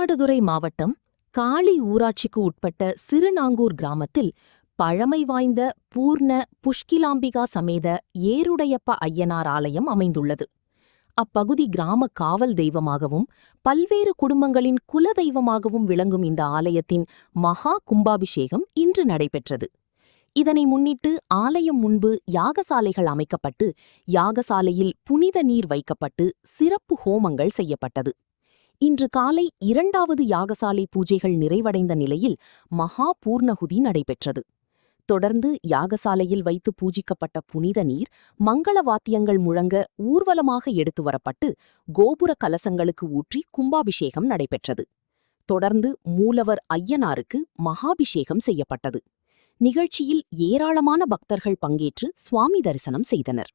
மயிலாடுதுறை மாவட்டம் காளி ஊராட்சிக்கு உட்பட்ட சிறுநாங்கூர் கிராமத்தில் பழமை வாய்ந்த பூர்ண புஷ்கிலாம்பிகா சமேத ஏருடையப்ப ஐயனார் ஆலயம் அமைந்துள்ளது. அப்பகுதி கிராம காவல் தெய்வமாகவும் பல்வேறு குடும்பங்களின் குலதெய்வமாகவும் விளங்கும் இந்த ஆலயத்தின் மகா கும்பாபிஷேகம் இன்று நடைபெற்றது. இதனை முன்னிட்டு ஆலயம் முன்பு யாகசாலைகள் அமைக்கப்பட்டு யாகசாலையில் புனித நீர் வைக்கப்பட்டு சிறப்பு ஹோமங்கள் செய்யப்பட்டது. இன்று காலை 2வது யாகசாலை பூஜைகள் நிறைவடைந்த நிலையில் மகா பூர்ணகுதி நடைபெற்றது. தொடர்ந்து யாகசாலையில் வைத்து பூஜிக்கப்பட்ட புனித நீர் மங்கள வாத்தியங்கள் முழங்க ஊர்வலமாக எடுத்து வரப்பட்டு கோபுர கலசங்களுக்கு ஊற்றி கும்பாபிஷேகம் நடைபெற்றது. தொடர்ந்து மூலவர் ஐயனாருக்கு மகாபிஷேகம் செய்யப்பட்டது. நிகழ்ச்சியில் ஏராளமான பக்தர்கள் பங்கேற்று சுவாமி தரிசனம் செய்தனர்.